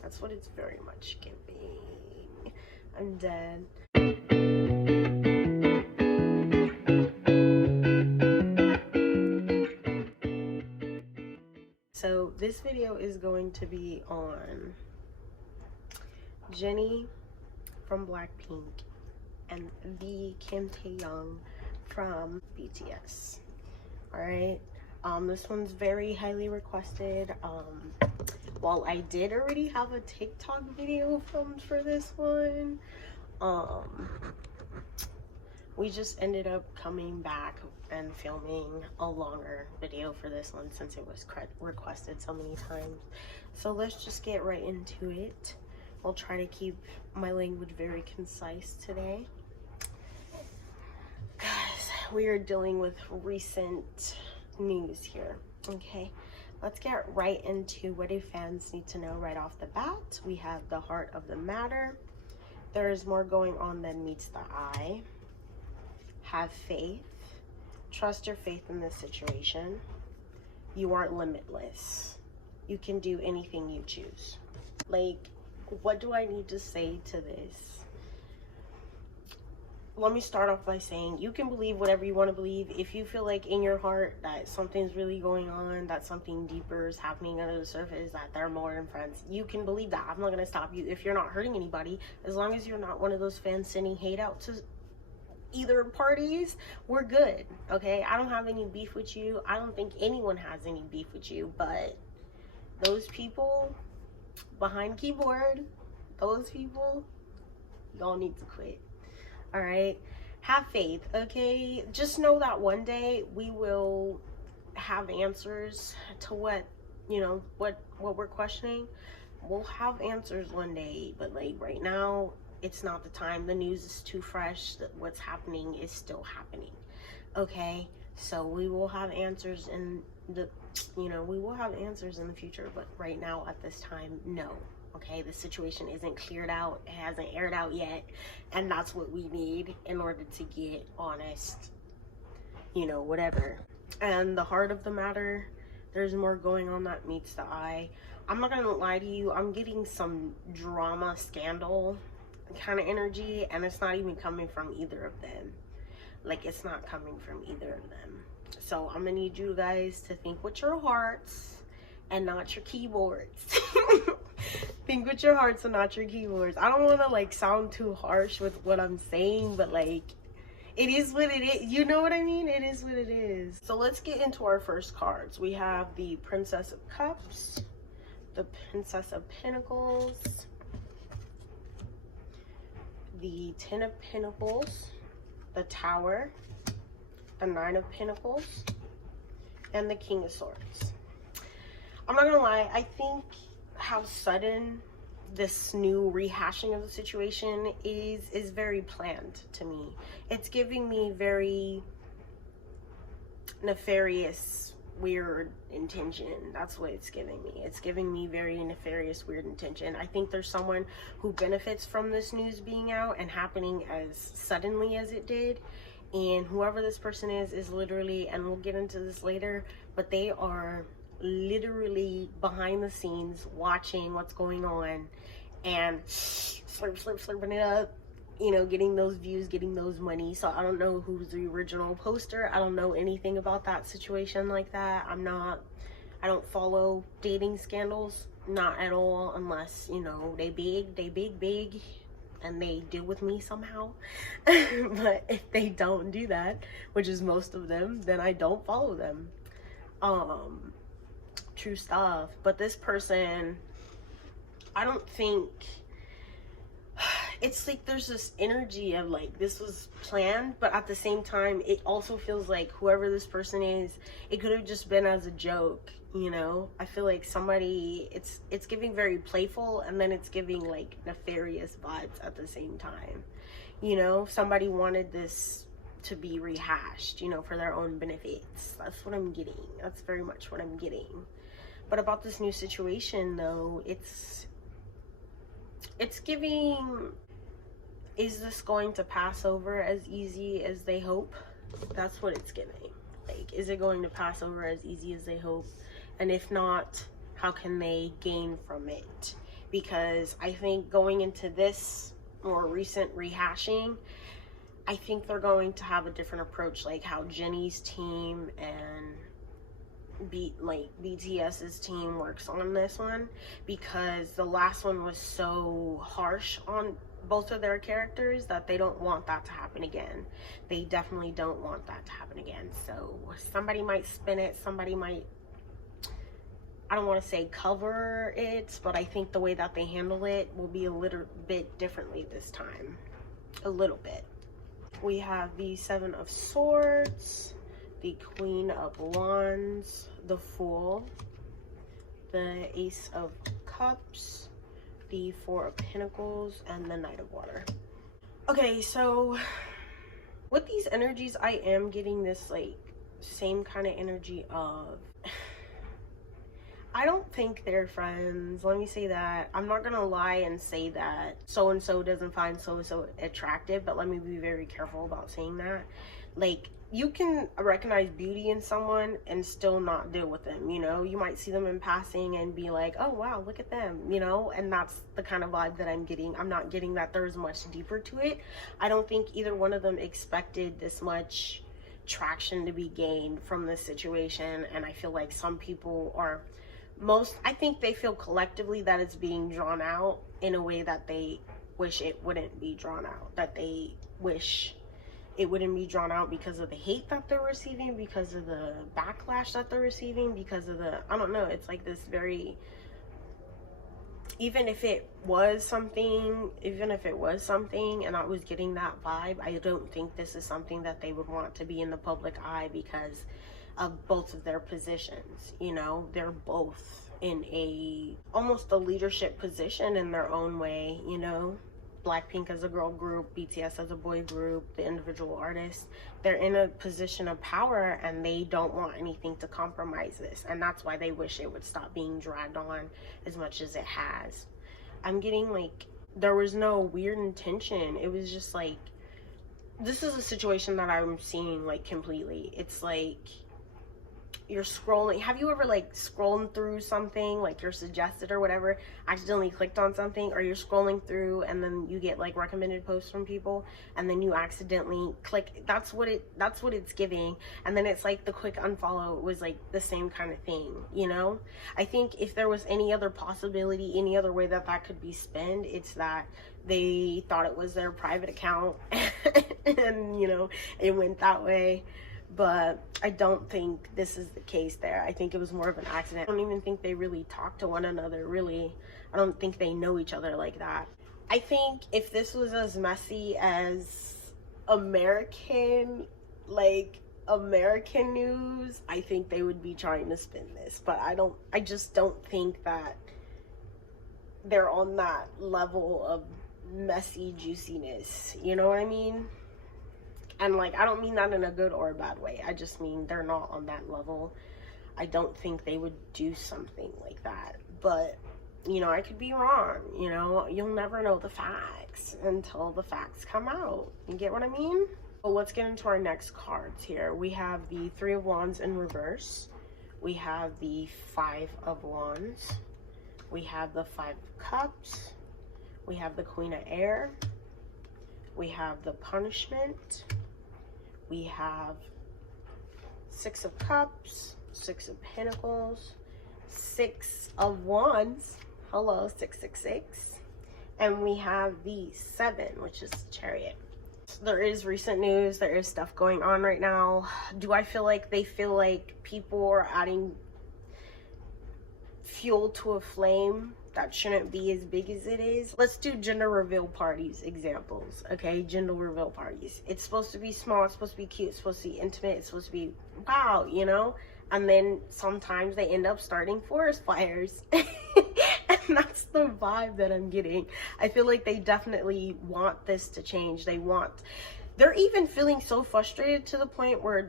That's what it's very much giving. I'm dead. So this video is going to be on Jennie from BlackPink and the Kim Taeyoung from BTS. All right. This one's very highly requested. While I did already have a TikTok video filmed for this one, we just ended up coming back and filming a longer video for this one since it was requested so many times. So let's just get right into it. I'll try to keep my language very concise today. Guys, we are dealing with recent news here. Okay, let's get right into what do fans need to know right off the bat. We have the heart of the matter. There is more going on than meets the eye. Have faith. Trust your faith in this situation. You aren't limitless. You can do anything you choose. Like, what do I need to say to this? Let me start off by saying you can believe whatever you want to believe. If you feel like in your heart that something's really going on, that something deeper is happening under the surface, that they're more than friends, you can believe that. I'm not going to stop you if you're not hurting anybody. As long as you're not one of those fans sending hate out to either parties, we're good. Okay, I don't have any beef with you. I don't think anyone has any beef with you, but those people behind keyboard, those people, y'all need to quit. All right, have faith. Okay, just know that one day we will have answers to what, you know, what we're questioning. We'll have answers one day, but like right now it's not the time. The news is too fresh. That what's happening is still happening. Okay, so we will have answers in the, you know, we will have answers in the future, but right now at this time, no. Okay, the situation isn't cleared out, it hasn't aired out yet, and that's what we need in order to get honest, you know, whatever. And the heart of the matter, there's more going on that meets the eye. I'm not gonna lie to you, I'm getting some drama, scandal kind of energy, and it's not even coming from either of them. Like, it's not coming from either of them. So I'm gonna need you guys to think with your hearts and not your keyboards. Think with your hearts and not your keyboards. I don't want to like sound too harsh with what I'm saying, but like, it is what it is. You know what I mean? It is what it is. So let's get into our first cards. We have the Princess of Cups, the Princess of Pentacles, the Ten of Pentacles, the Tower, the Nine of Pentacles, and the King of Swords. I'm not gonna lie, I think how sudden this new rehashing of the situation is very planned to me. It's giving me very nefarious, weird intention. That's what it's giving me. It's giving me very nefarious, weird intention. I think there's someone who benefits from this news being out and happening as suddenly as it did, and whoever this person is literally, and we'll get into this later, but they are literally behind the scenes watching what's going on and slurping it up, you know, getting those views, getting those money. So I don't know who's the original poster. I don't know anything about that situation like that. I don't follow dating scandals, not at all, unless, you know, they big and they deal with me somehow. But if they don't do that, which is most of them, then I don't follow them. True stuff. But this person, I don't think, it's like there's this energy of like this was planned, but at the same time it also feels like whoever this person is, it could have just been as a joke, you know. I feel like somebody, it's giving very playful, and then it's giving like nefarious vibes at the same time, you know. Somebody wanted this to be rehashed, you know, for their own benefits. That's what I'm getting. That's very much what I'm getting. But about this new situation though, it's giving, is this going to pass over as easy as they hope? That's what it's giving. Like, is it going to pass over as easy as they hope? And if not, How can they gain from it? Because I think going into this more recent rehashing, I think they're going to have a different approach, like how JENNIE's team and BTS's team works on this one, because the last one was so harsh on both of their characters that they don't want that to happen again. They definitely don't want that to happen again. So somebody might spin it, somebody might, I don't want to say cover it, but I think the way that they handle it will be a little bit differently this time. A little bit. We have the Seven of Swords, the Queen of Wands, the Fool, the Ace of Cups, the Four of Pentacles, and the Knight of Water. Okay, so with these energies, I am getting this like same kind of energy of, I don't think they're friends. Let me say that. I'm not gonna lie and say that so-and-so doesn't find so-and-so attractive, but let me be very careful about saying that. Like, you can recognize beauty in someone and still not deal with them, you know? You might see them in passing and be like, oh wow, look at them, you know? And that's the kind of vibe that I'm getting. I'm not getting that there's much deeper to it. I don't think either one of them expected this much traction to be gained from this situation, and I feel like some people are, I think they feel collectively that it's being drawn out in a way that they wish it wouldn't be drawn out, that they wish it wouldn't be drawn out because of the hate that they're receiving, because of the backlash that they're receiving, because of the, I don't know, it's like this very, even if it was something and I was getting that vibe, I don't think this is something that they would want to be in the public eye because of both of their positions. You know, they're both in almost a leadership position in their own way, you know. BlackPink as a girl group, BTS as a boy group, the individual artists, they're in a position of power and they don't want anything to compromise this, and that's why they wish it would stop being dragged on as much as it has. I'm getting like, there was no weird intention. It was just like, this is a situation that I'm seeing like completely. It's like, you're scrolling, have you ever like scrolling through something, like you're suggested or whatever, accidentally clicked on something, or you're scrolling through and then you get like recommended posts from people and then you accidentally click? That's what it's giving. And then it's like the quick unfollow was like the same kind of thing, you know? I think if there was any other possibility, any other way that that could be spent, it's that they thought it was their private account and, you know, it went that way. But I don't think this is the case there. I think it was more of an accident. I don't even think they really talk to one another, really. I don't think they know each other like that. I think if this was as messy as American news, I think they would be trying to spin this. But I just don't think that they're on that level of messy juiciness. You know what I mean? And like, I don't mean that in a good or a bad way. I just mean they're not on that level. I don't think they would do something like that. But, you know, I could be wrong. You know, you'll never know the facts until the facts come out. You get what I mean? Well, let's get into our next cards here. We have the Three of Wands in reverse. We have the Five of Wands. We have the Five of Cups. We have the Queen of Air. We have the Punishment. We have Six of Cups, Six of Pentacles, Six of Wands, hello, 666, and we have the Seven, which is Chariot. There is recent news, there is stuff going on right now. Do I feel like they feel like people are adding fuel to a flame that shouldn't be as big as it is? Let's do gender reveal parties examples, okay? Gender reveal parties. It's supposed to be small, it's supposed to be cute, it's supposed to be intimate, it's supposed to be wow, you know? And then sometimes they end up starting forest fires. And that's the vibe that I'm getting. I feel like they definitely want this to change. They're even feeling so frustrated to the point where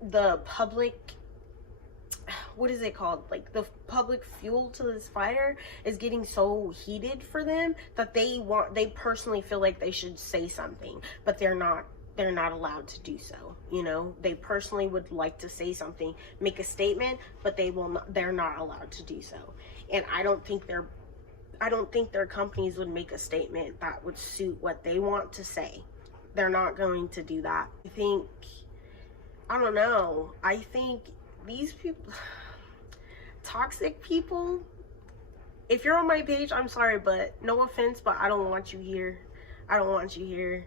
the public, what is it called, like the public fuel to this fire is getting so heated for them that they personally feel like they should say something, but they're not they're not allowed to do so. You know, they personally would like to say something, make a statement, but they're not allowed to do so. And I don't think their companies would make a statement that would suit what they want to say. They're not going to do that. I don't know. I think these people, toxic people, if you're on my page, I'm sorry, but no offense, but I don't want you here. I don't want you here.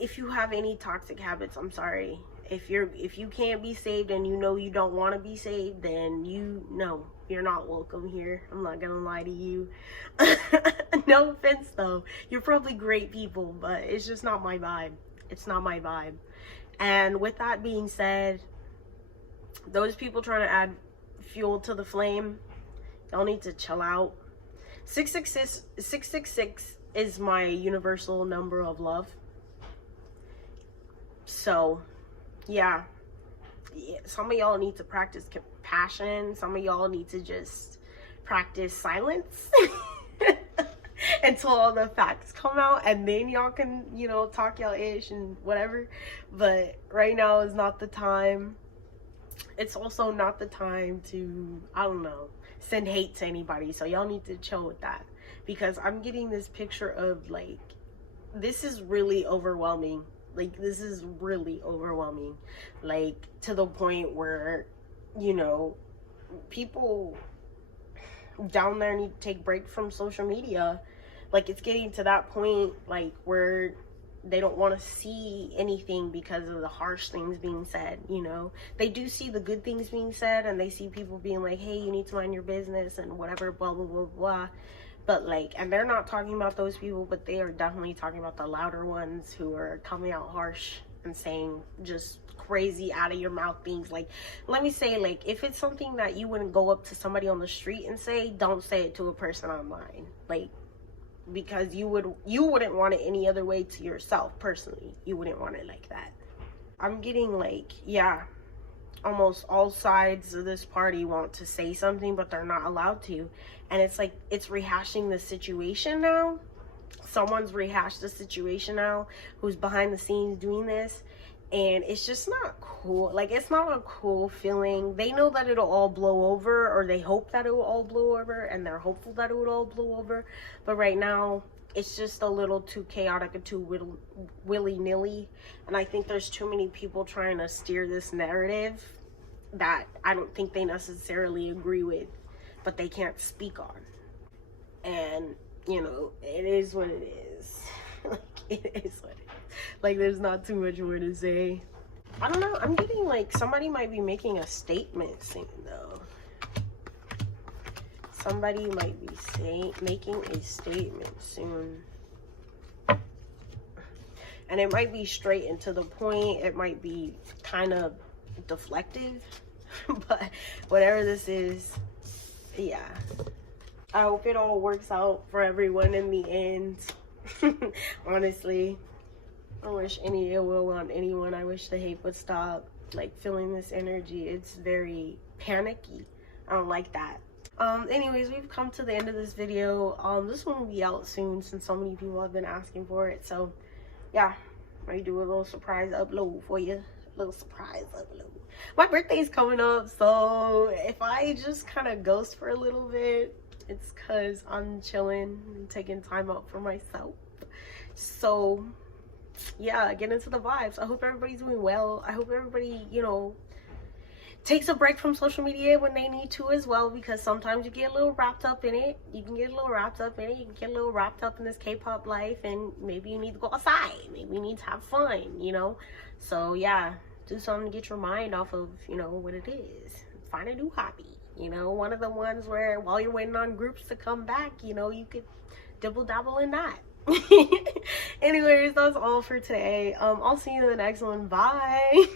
If you have any toxic habits, I'm sorry. If you can't be saved and you know you don't want to be saved, then you're not welcome here. I'm not gonna lie to you. No offense though. You're probably great people, but it's just not my vibe. It's not my vibe. And with that being said, those people trying to add fuel to the flame, y'all need to chill out. 666 is my universal number of love. So, yeah, some of y'all need to practice compassion. Some of y'all need to just practice silence until all the facts come out, and then y'all can, you know, talk y'all ish and whatever. But right now is not the time. It's also not the time to, I don't know, send hate to anybody. So y'all need to chill with that, because I'm getting this picture of, like, this is really overwhelming. Like, this is really overwhelming, like, to the point where, you know, people down there need to take break from social media. Like, it's getting to that point, like, where they don't want to see anything because of the harsh things being said. You know, they do see the good things being said, and they see people being like, hey, you need to mind your business and whatever, blah blah blah blah. But, like, and they're not talking about those people, but they are definitely talking about the louder ones who are coming out harsh and saying just crazy out of your mouth things. Like, let me say, like, if it's something that you wouldn't go up to somebody on the street and say, don't say it to a person online. Like, because you wouldn't want it any other way to yourself personally. You wouldn't want it like that. I'm getting, like, yeah, almost all sides of this party want to say something, but they're not allowed to. And it's like, it's rehashing the situation now. Someone's rehashed the situation now who's behind the scenes doing this, and it's just not cool. Like, it's not a cool feeling. They know that it'll all blow over, or they hope that it will all blow over, and they're hopeful that it would all blow over. But right now, it's just a little too chaotic and too willy-nilly. And I think there's too many people trying to steer this narrative that I don't think they necessarily agree with, but they can't speak on. And, you know, it is what it is. Like, it is what it is. Like, there's not too much more to say. I don't know. I'm getting, like, somebody might be making a statement soon, though. Somebody might be making a statement soon. And it might be straight and to the point. It might be kind of deflective. But whatever this is, yeah. I hope it all works out for everyone in the end. Honestly. I don't wish any ill will on anyone. I wish the hate would stop. Like, feeling this energy, it's very panicky. I don't like that. Anyways, we've come to the end of this video. This one will be out soon since so many people have been asking for it. So yeah, I might do a little surprise upload for you. A little surprise upload. My birthday's coming up, so if I just kind of ghost for a little bit, it's because I'm chilling and taking time out for myself. So yeah, get into the vibes. I hope everybody's doing well. I hope everybody, you know, takes a break from social media when they need to as well, because sometimes you get a little wrapped up in it. You can get a little wrapped up in it. You can get a little wrapped up in this K-pop life, and maybe you need to go outside. Maybe you need to have fun, you know? So yeah, do something to get your mind off of, you know, what it is. Find a new hobby, you know? One of the ones where while you're waiting on groups to come back, you know, you could dibble dabble in that. Anyways, that's all for today. I'll see you in the next one. Bye.